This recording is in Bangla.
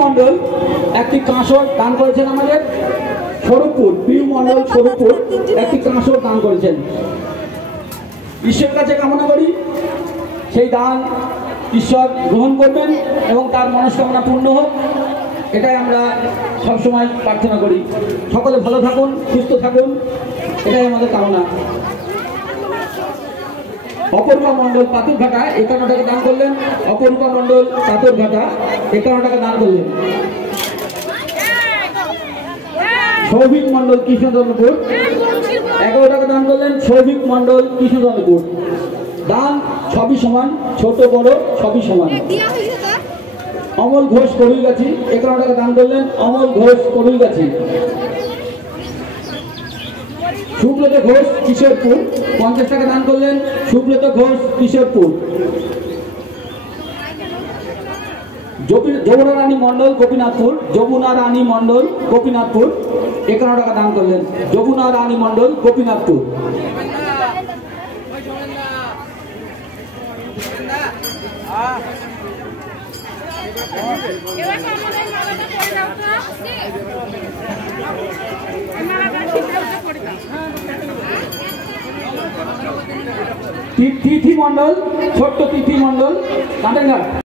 মণ্ডল একটি কাঁসর দান করেছেন আমাদের স্বরূপপুর, পিউ মণ্ডল স্বরূপপুর একটি কাঁসর দান করেছেন। ঈশ্বরের কাছে কামনা করি সেই দান ঈশ্বর গ্রহণ করবেন এবং তার মনস্কামনা পূর্ণ হোক, এটাই আমরা সবসময় প্রার্থনা করি। সকলে ভালো থাকুন, সুস্থ থাকুন, এটাই আমাদের কামনা। অপরূপা মণ্ডল পাথরঘাটা 51 টাকা দান করলেন। অপরূপা মণ্ডল পাথরঘাটা 51 টাকা দান করলেন। সৌভিক মণ্ডল কৃষ্ণচন্দ্রপুর 11 টাকা দান করলেন। সৌভিক মণ্ডল কৃষ্ণচন্দ্রপুর। দান সবই সমান, ছোট বড় সবই সমান। অমল ঘোষ কবিরগাছি 51 টাকা দান করলেন। অমল ঘোষ কবিরগাছি। সুব্রত ঘোষ কিশোরপুর 50 টাকা দান করলেন। সুব্রত ঘোষ কিশোরপুর। যমুনা রানী মণ্ডল গোপীনাথপুর। যমুনা রানী মণ্ডল গোপীনাথপুর 51 টাকা দান করলেন। যমুনা রানী মণ্ডল গোপীনাথপুর। তিথি মণ্ডল, ছোট্ট তিথি মণ্ডল কাঁটাঘাট।